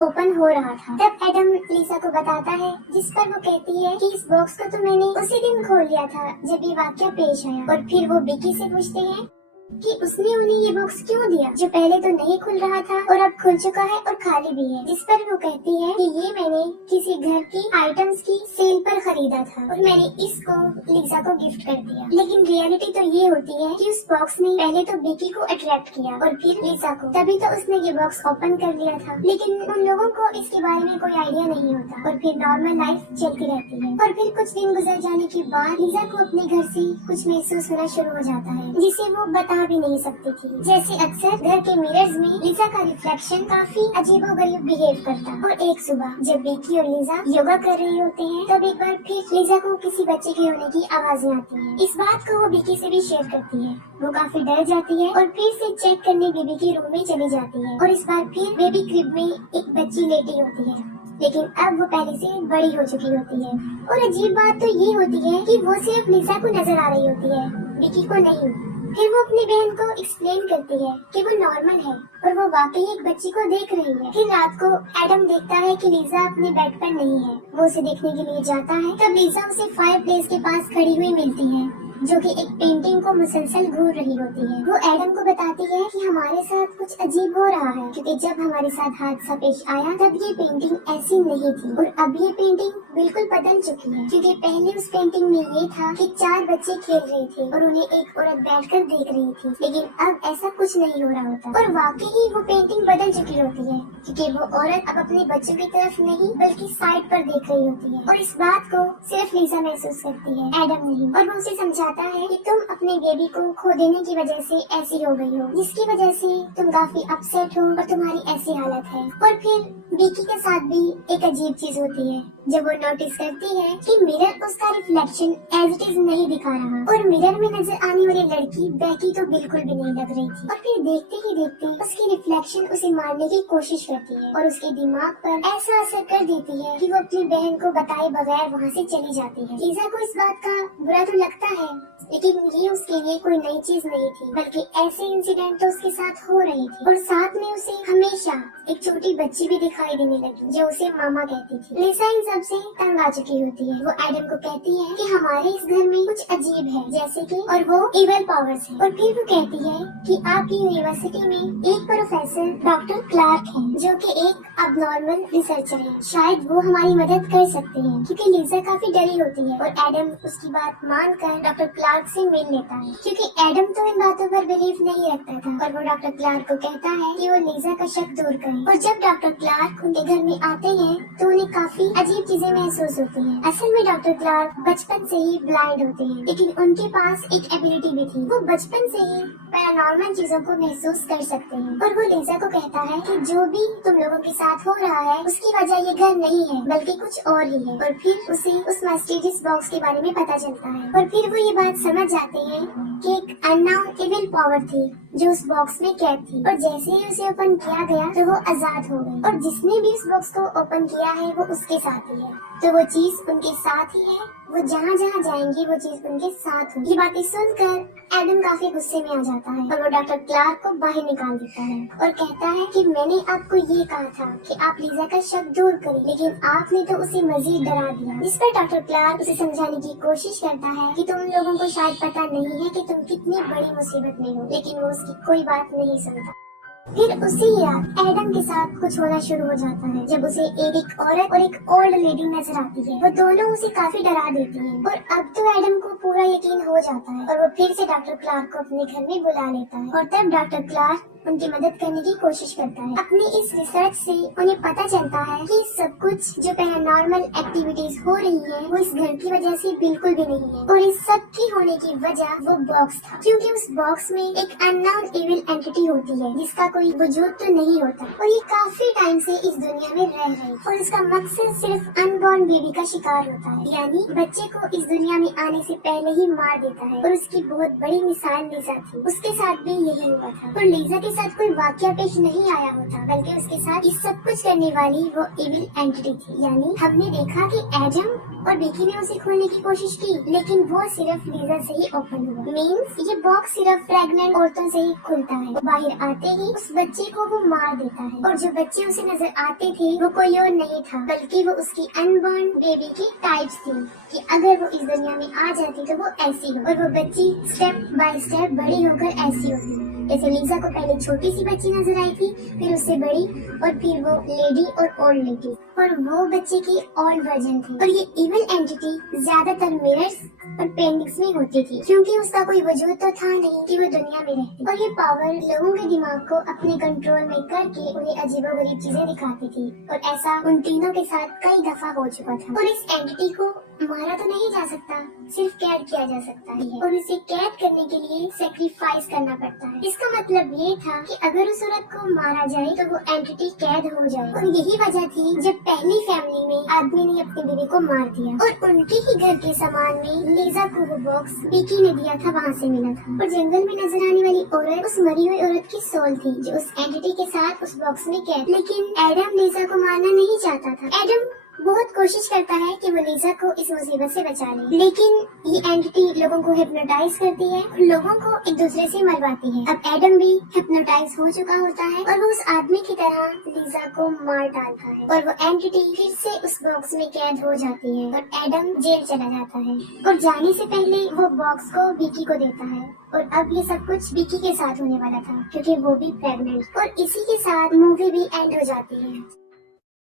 Open हो रहा था। तब एडम लिसा को बताता है, जिस पर वो कहती है कि इस बॉक्स को तो मैंने उसी दिन खोल लिया था जब ये वाक्य पेश आया। और फिर वो विकी से पूछते हैं कि उसने उन्हें ये बॉक्स क्यों दिया जो पहले तो नहीं खुल रहा था और अब खुल चुका है और खाली भी है। जिस पर वो कहती है कि ये मैंने किसी घर की आइटम्स की सेल पर खरीदा था और मैंने इसको लिसा को गिफ्ट कर दिया। लेकिन रियलिटी तो ये होती है कि उस बॉक्स ने पहले तो विकी को अट्रैक्ट किया और फिर लिसा को, तभी तो उसने ये बॉक्स ओपन कर लिया था। लेकिन उन लोगों को इसके बारे में कोई आइडिया नहीं होता और फिर नॉर्मल लाइफ चलती रहती है। और फिर कुछ दिन गुजर जाने के बाद लिसा को अपने घर से कुछ महसूस होना शुरू हो जाता है जिसे वो बता भी नहीं सकती थी। जैसे अक्सर घर के मिरर्स में लिसा का रिफ्लेक्शन काफी अजीबोगरीब बिहेव करता। और एक सुबह जब विकी और लिसा योगा कर रहे होते हैं तब एक बार फिर लिसा को किसी बच्चे के रोने की आवाजें आती हैं। इस बात को वो विकी से भी शेयर करती है। वो काफी डर जाती है और फिर से चेक करने बेबी के रूम में चली जाती है और इस बार फिर बेबी क्रिब में एक बच्ची लेटी होती है, लेकिन अब वो पहले से बड़ी हो चुकी होती है। और अजीब बात तो ये होती है कि वो सिर्फ लिसा को नजर आ रही होती है, विकी को नहीं। फिर वो अपनी बहन को एक्सप्लेन करती है कि वो नॉर्मल है और वो वाकई एक बच्ची को देख रही है। फिर रात को एडम देखता है कि लिसा अपने बेड पर नहीं है। वो उसे देखने के लिए जाता है। तब लिसा उसे फायर प्लेस के पास खड़ी हुई मिलती है जो कि एक पेंटिंग को मुसलसल घूर रही होती है। वो एडम को बताती है कि हमारे साथ कुछ अजीब हो रहा है क्योंकि जब हमारे साथ हादसा पेश आया तब ये पेंटिंग ऐसी नहीं थी और अब ये पेंटिंग बिल्कुल बदल चुकी है। क्योंकि पहले उस पेंटिंग में ये था कि 4 बच्चे खेल रहे थे और उन्हें एक औरत बैठकर देख रही थी, लेकिन अब ऐसा कुछ नहीं हो रहा होता। और वाकई ही वो पेंटिंग बदल चुकी होती है क्योंकि वो औरत अब अपने बच्चों की तरफ नहीं बल्कि साइड पर देख रही होती है। और इस बात को सिर्फ लिसा महसूस करती है, एडम नहीं। और वो उसे समझाता है कि तुम अपने बेबी को खो देने की वजह से ऐसी हो गई हो, जिसकी वजह से तुम काफी अपसेट हो और तुम्हारी ऐसी हालत है। और फिर विकी के साथ भी एक अजीब चीज होती है जब वो नोटिस करती है कि मिरर उसका रिफ्लेक्शन एज इट इज नहीं दिखा रहा और मिरर में नजर आने वाली लड़की बैकी तो बिल्कुल भी नहीं लग रही थी। और फिर देखते ही देखते उसकी रिफ्लेक्शन उसे मारने की कोशिश करती है और उसके दिमाग पर ऐसा असर कर देती है कि वो अपनी बहन को बताए बगैर वहाँ से चली जाती है। लिसा को इस बात का बुरा तो लगता है, लेकिन ये उसके लिए कोई नई चीज नहीं थी, बल्कि ऐसे इंसिडेंट तो उसके साथ हो रहे थे। और साथ में उसे हमेशा एक छोटी बच्ची भी दिखाई देने लगी जो उसे मामा कहती थी। लिसा इन सब से तंग आ चुकी होती है। वो एडम को कहती है कि हमारे इस घर में कुछ अजीब है जैसे कि, और वो इवल पावर्स है। और फिर वो कहती है कि आपकी यूनिवर्सिटी में एक प्रोफेसर डॉक्टर क्लार्क है जो कि एक अबनॉर्मल रिसर्चर है, शायद वो हमारी मदद कर सकते हैं। क्योंकि लिसा काफी डरी होती है और एडम उसकी बात मानकर डॉक्टर क्लार्क से मिल लेता है क्योंकि एडम तो इन बातों पर बिलीव नहीं रखता था। और वो डॉक्टर क्लार्क को कहता है कि वो लिसा का शक दूर करे। और जब डॉक्टर क्लार्क उनके घर में आते हैं तो उन्हें काफी अजीब चीजें महसूस होती हैं। असल में डॉक्टर क्लार्क बचपन से ही ब्लाइंड होते हैं, लेकिन उनके पास एक एबिलिटी भी थी। वो बचपन से ही पैरानॉर्मल चीजों को महसूस कर सकते हैं। और वो लिसा को कहता है कि जो भी तुम लोगों के साथ हो रहा है उसकी वजह ये घर नहीं है बल्कि कुछ और ही है। और फिर उसे उस मिस्टीरियस बॉक्स के बारे में पता चलता है और फिर वो ये बात समझ जाते हैं कि एक अननोन इविल पावर थी जो उस बॉक्स में कैद थी। और जैसे ही उसे ओपन किया गया तो वो आजाद हो गई और जिसने भी उस बॉक्स को ओपन किया है वो उसके साथ ही है, तो वो चीज उनके साथ ही है। वो जहाँ जहाँ जाएंगी वो चीज उनके साथ होगी। ये बातें सुनकर एडम काफी गुस्से में आ जाता है और वो डॉक्टर क्लार्क को बाहर निकाल देता है और कहता है कि मैंने आपको ये कहा था कि आप लिसा का शक दूर करें, लेकिन आपने तो उसे मजीद डरा दिया। जिस पर डॉक्टर क्लार्क उसे समझाने की कोशिश करता है कि तुम लोगों को शायद पता नहीं है कि तुम कितनी बड़ी मुसीबत में हो, लेकिन वो उसकी कोई बात नहीं सुनता। फिर उसी रात एडम के साथ कुछ होना शुरू हो जाता है जब उसे एक औरत और एक ओल्ड लेडी नजर आती है। वो दोनों उसे काफी डरा देती हैं और अब तो एडम को पूरा यकीन हो जाता है और वो फिर से डॉक्टर क्लार्क को अपने घर में बुला लेता है। और तब डॉक्टर क्लार्क उनकी मदद करने की कोशिश करता है। अपनी इस रिसर्च से उन्हें पता चलता है कि सब कुछ जो पैरानॉर्मल एक्टिविटीज हो रही है वो इस घर की वजह से बिल्कुल भी नहीं है और इस सब की होने की वजह वो बॉक्स था, क्योंकि उस बॉक्स में एक अननोन इविल एंटिटी होती है जिसका कोई वजूद तो नहीं होता और ये काफी टाइम से इस दुनिया में रह रही और इसका मकसद सिर्फ अनबॉर्न बेबी का शिकार होता है, यानी बच्चे को इस दुनिया में आने से पहले ही मार देता है। और उसकी बहुत बड़ी मिसाल लिसा थी, उसके साथ भी यही हुआ था। और लिसा के साथ कोई वाकया पेश नहीं आया होता, बल्कि उसके साथ इस सब कुछ करने वाली वो इविल एंटिटी थी। यानी हमने देखा कि एडम और विकी ने उसे खोलने की कोशिश की, लेकिन वो सिर्फ लीजा से ही ओपन हुआ। मीन्स ये बॉक्स सिर्फ प्रेग्नेंट औरतों से ही खुलता है। बाहर आते ही उस बच्चे को वो मार देता है, और जो बच्चे उसे नजर आते थे वो कोई और नहीं था, बल्कि वो उसकी अनबॉर्न बेबी की टाइप्स थी, कि अगर वो इस दुनिया में आ जाती तो वो ऐसी हो, और वो बच्ची स्टेप बाय स्टेप बड़ी होकर ऐसी होती। जैसे लीजा को पहले छोटी सी बच्ची नजर आई थी, फिर उससे बड़ी, और फिर वो लेडी और ओल्ड लेडी, और वो बच्चे की ओल्ड वर्जन थी। और ये इविल एंटिटी ज्यादातर मिरर्स और पेंटिंग्स में होती थी, क्योंकि उसका कोई वजूद तो था नहीं कि वो दुनिया में रहती, और ये पावर लोगों के दिमाग को अपने कंट्रोल में करके उन्हें अजीबोगरीब चीजें दिखाती थी। और ऐसा उन तीनों के साथ कई दफा हो चुका था। और इस एंटिटी को मारा तो नहीं जा सकता, सिर्फ कैद किया जा सकता है, और इसे कैद करने के लिए सेक्रीफाइस करना पड़ता है। इसका मतलब ये था कि अगर उस औरत को मारा जाए तो वो एंटिटी कैद हो जाए। और यही वजह थी जब पहली फैमिली में आदमी ने अपनी बीवी को मार दिया, और उनके ही घर के सामान में लीजा को वो बॉक्स विकी ने दिया था, वहाँ से मिला था। और जंगल में नजर आने वाली औरत उस मरी हुई औरत की सोल थी, जो उस एंटिटी के साथ उस बॉक्स में कैद। लेकिन एडम लीजा को मारना नहीं चाहता था। एडम बहुत कोशिश करता है कि वो लीजा को इस मुसीबत से बचा ले, लेकिन ये एंटिटी लोगों को हिप्नोटाइज करती है, लोगों को एक दूसरे से मरवाती है। अब एडम भी हिप्नोटाइज हो चुका होता है, और वो उस आदमी की तरह लीजा को मार डालता है, और वो एंटिटी फिर से उस बॉक्स में कैद हो जाती है, और एडम जेल चला जाता है। और जाने से पहले वो बॉक्स को विकी को देता है। और अब ये सब कुछ विकी के साथ होने वाला था, क्योंकि वो भी प्रेग्नेंट। और इसी के साथ मूवी भी एंड हो जाती है।